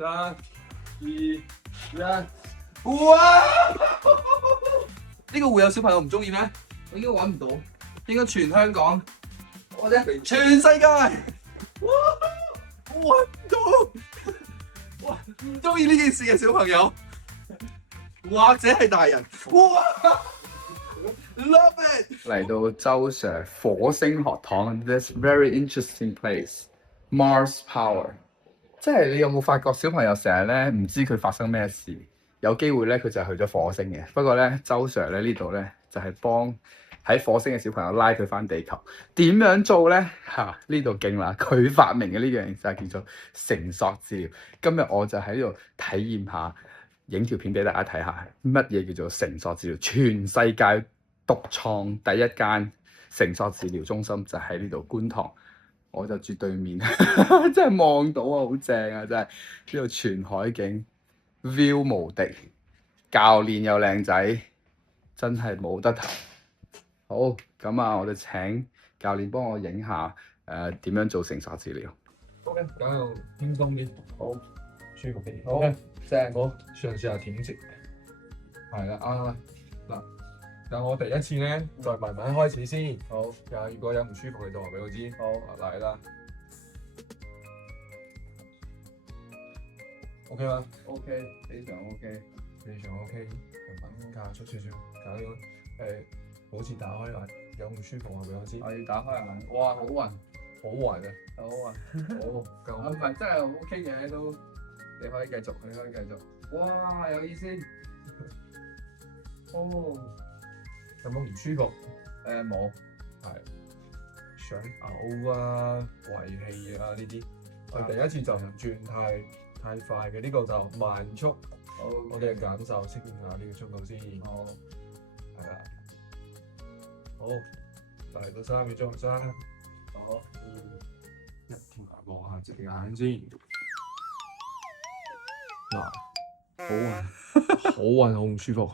3、2、1，哇！呢個會有小朋友唔中意咩？我應該揾唔到，應該全香港或者全世界，哇！揾唔到，哇！唔中意呢件事嘅小朋友，或者係大人，哇！Love it！嚟到周 Sir 火星學堂 ，this very interesting place，Mars Power。即係你有冇發覺小朋友成日咧唔知佢發生咩事，有機會咧佢就係去咗火星嘅。不過咧周 Sir 咧呢度咧就係幫喺火星嘅小朋友拉佢翻地球。點樣做咧？呢度勁啦！佢發明嘅呢樣就係叫做繩索治療。今日我就喺呢度體驗下，影條片俾大家睇下乜嘢叫做繩索治療。全世界獨創第一間繩索治療中心就喺呢度觀塘。我就住對面，真係望到啊，好正啊！真係呢度全海景 view 無敵，教練又靚仔，真係冇得彈。好，咁啊，我哋請教練幫我影下點樣做繩索治療。OK，咁又輕鬆啲，好舒服啲。好，正。好，嘗試下挺直。係啦，嗱。但我第一次咧，再慢慢開始先。好，如果有唔舒服，你就話俾我知。好，嚟啦。OK 嗎 OK，非常 OK，非常 OK。咁加速少少，搞呢個好似打開眼，有唔舒服話俾我知。我要打開眼。哇，好暈，好暈啊！好暈。好，唔係真係 OK 嘅都，你可以繼續，你可以繼續。哇，有意思。哦。有冇唔舒服？冇，係想嘔啊、胃氣啊呢啲。我第一次就唔轉太快嘅，呢個就慢速。好，我哋減手適應下呢個速度先。好，係啦。好，嚟到3秒鐘，3、好2、1，望下隻眼先。嗱，好暈，好暈，好唔舒服。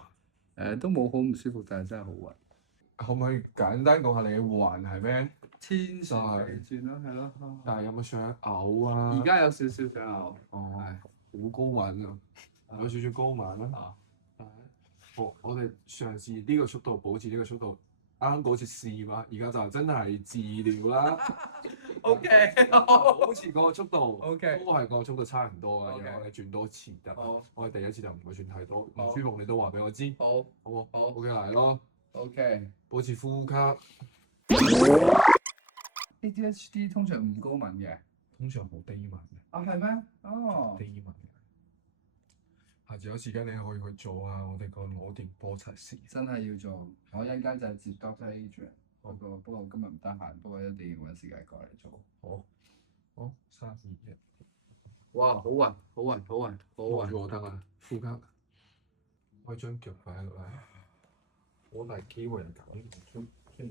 都冇好唔舒服，但係真係好暈。可唔可以簡單講下你嘅暈係咩？天旋地轉啦，係咯。但係有冇想嘔啊？而家有少少想嘔。哦，好高敏啊，有少少高敏啦。好，我哋嘗試呢個速度，保持呢個速度。啱啱嗰次試嘛，而家就真係治療啦。OK，保持嗰個速度 OK 都係個速度差唔多啊。 OK 然後我哋轉多次得。好，我哋第一次就唔會轉太多，唔舒服你都話俾我知。好，好冇？好 OK 嚟咯， OK。保持呼吸。ADHD 通常唔高敏嘅。通常好低敏嘅。啊，係咩？哦。低敏嘅。下次有時間你可以去做啊！我哋個腦電波測試。真係要做，我一陣間就係接 Doctor Adrian 嗰個，不過我今日唔得閒，不過一定要揾時間過嚟做。好，好，3、2、1。哇，好暈，好暈，好暈，好望暈。住我得啦，呼吸。開張腳擺落嚟，好大機會係搞呢個出現。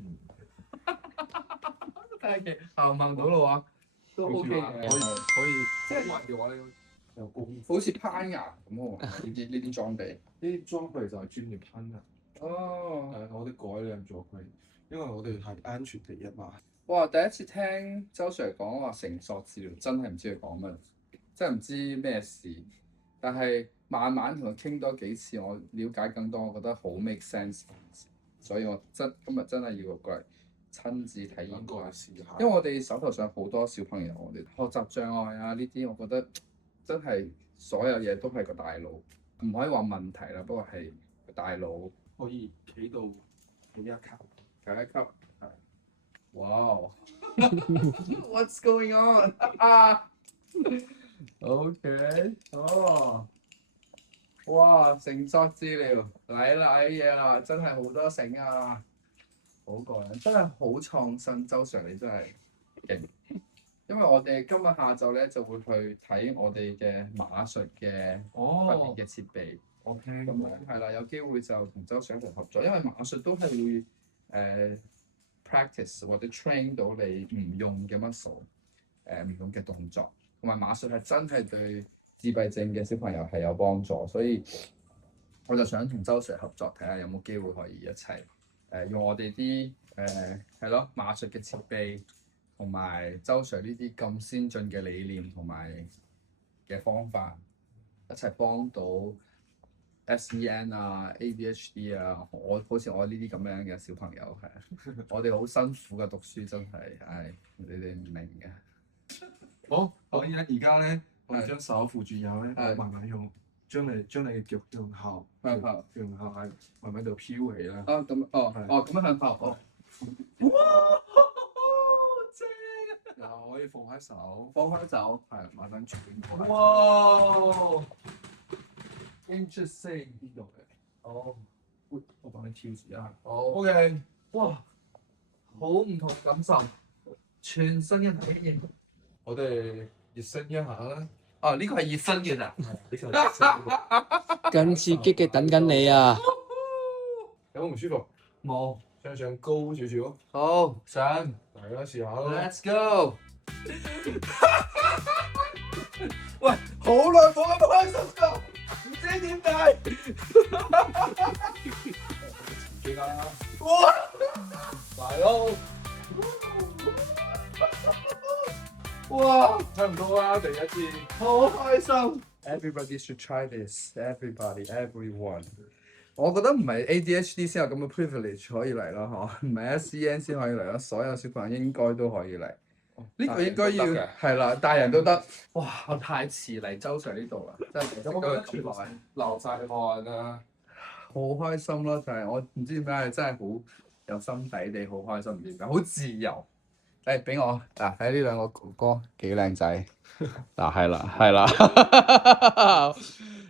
睇下嘅行唔行到路啊？都 OK 嘅，可以。即係暈嘅話咧，有高。好似攀岩咁喎，呢啲裝備。呢啲裝備就係專業攀岩。哦。我哋改良咗佢，因為我哋係安全第一嘛。哇！第一次聽周 Sir 講話繩索治療，真係唔知佢講乜，真係唔知咩事。但係慢慢同佢傾多幾次，我了解更多，我覺得好 make sense。所以我今日真係要過嚟親自體驗過試下。因為我哋手頭上好多小朋友，我哋學習障礙啊呢啲，我覺得真係所有嘢都係個大腦，唔可以話問題啦，不過係個大腦可以企到第一級，第一級。Wow! What's going on? OK，哦，哇！繩索治療嚟啦，啲嘢啦，真係好多繩啊，好過癮，真係好創新。周 Sir 你真係勁，因為我哋今日下晝咧就會去睇我哋嘅馬術嘅訓練嘅設備。OK，咁樣係啦，有機會就同周 Sir 一齊合作，因為馬術都係會practice 或者 train 到你唔用嘅 muscle， 唔用嘅動作，同埋馬術係真係對自閉症嘅小朋友係有幫助，所以我就想同周 Sir 合作，睇下有冇機會可以一齊用我哋啲係咯馬術嘅設備，同埋周 Sir 呢啲咁先進嘅理念同埋嘅方法，一齊幫到 SEN 啊、ADHD 啊，好似我呢啲咁樣嘅小朋友係，我哋好辛苦嘅讀書真係，唉，你哋唔明嘅。好，可以咧。而家咧，我哋將手扶住右咧，係我慢慢用，將你嘅腳向後，向後向後係慢慢就飄起啦。啊咁，咁樣向後，哦，哇，正啊！然後可以放開手，放開手，係慢慢轉過嚟。哇 ，interesting，呢度嘅，哦，我幫你調試一下。好。 OK，哇，好唔同感受，全新嘅體驗。我哋熱身一下啦。哦，呢個係熱身嘅咋？呢個係熱身更刺激嘅等緊你啊！有冇唔舒服？冇。上高少少，好，上大家試下咯。 ，Let's go。喂，好耐冇咁開心啦，唔知點解。刺激啦！哇！嚟咯！哇，差唔多啦，第一次。好開心。 Everybody should try this. Everybody, everyone. 我覺得唔係 ADHD 先有咁嘅 privilege 可以嚟咯，嗬，唔係 SEN 先可以嚟咯，所有小朋友應該都可以嚟。呢個應該要得嘅係啦，大人都得。哇，我太遲嚟周 Sir 呢度啦，真係有冇覺得全部流晒汗啊？好開心咯，就係我唔知點解真係好有心底地好開心，唔知點解好自由。誒，俾我嗱睇呢兩個哥哥幾靚仔，嗱係啦係啦，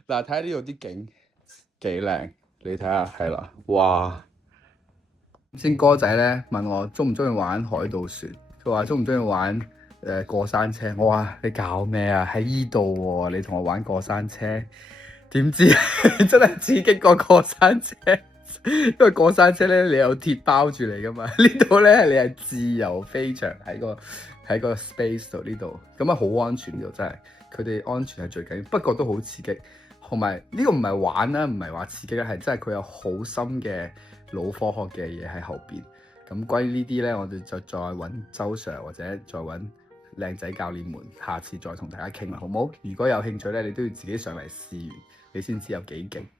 嗱睇下呢度啲景幾靚，你睇下係啦，哇！先哥仔咧問我中唔中意玩海盜船，佢話中唔中意玩過山車，我話你搞咩啊？喺依度喎，你同我玩過山車，點知真係刺激過過山車。因為過山車咧，你有鐵包住你噶嘛，呢度咧你係自由飛翔喺個 space 度呢度，咁啊好安全呢度真係，佢哋安全係最緊要，不過都好刺激，同埋呢個唔係玩啦，唔係話刺激啦，係真係佢有好深嘅腦科學嘅嘢喺後邊。咁關於呢啲咧，我哋就再揾周 Sir 或者再揾靚仔教練們，下次再同大家傾啦，好唔好？如果有興趣咧，你都要自己上嚟試完，你先知有幾勁。